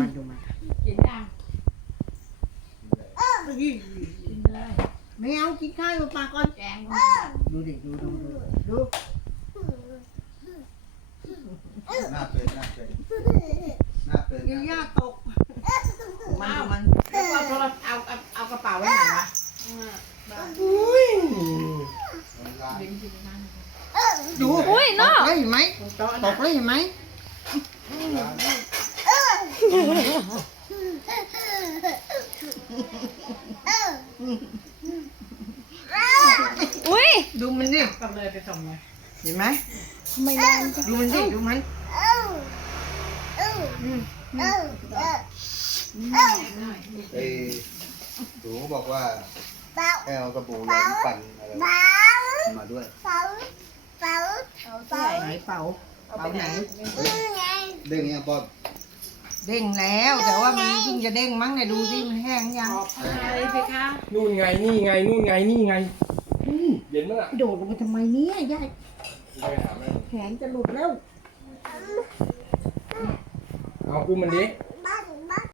มันดูมันกินยังกินเลยไม่เอากินข้าวอยู่ปากก่อนแกงของมันดูดิดูดูดูดูหน้าเป็นหน้าเป็นหน้าเป็นกินยาตกมันดูมันเอาโทรเอาเอาเอากระเป๋าไว้ไหนวะอุ้ยดึงกินนั่นดูอุ้ยตนอกกเลยเห็นไหมตรงโต๊ะตนะกเลยเห็นไหม อุ้ยดูมันดิก็เลยไปส่งเลยเห็นไหมทำไมแรงจังดูมันดิดูมันไอ้หนูบอกว่าให้เอาสบู่แรงปั่นอะไรมาด้วยไหนเป่าเป่าไหนเด้งเนี้ยบอส เด้งแล้วแต่ว่ามันเพิ่งจะเด้งมั้งเนี่ยดูสิมันแห้งยังขอบอะไรเพคะนู่นไงนี่ไงนู่นไงนี่ไงอืมเย็นมั้งอะโดดลงไปทำไมเนี่ยยายไปหาแม่แขนจะหลุดแล้วเอาอุ้มมันดิเ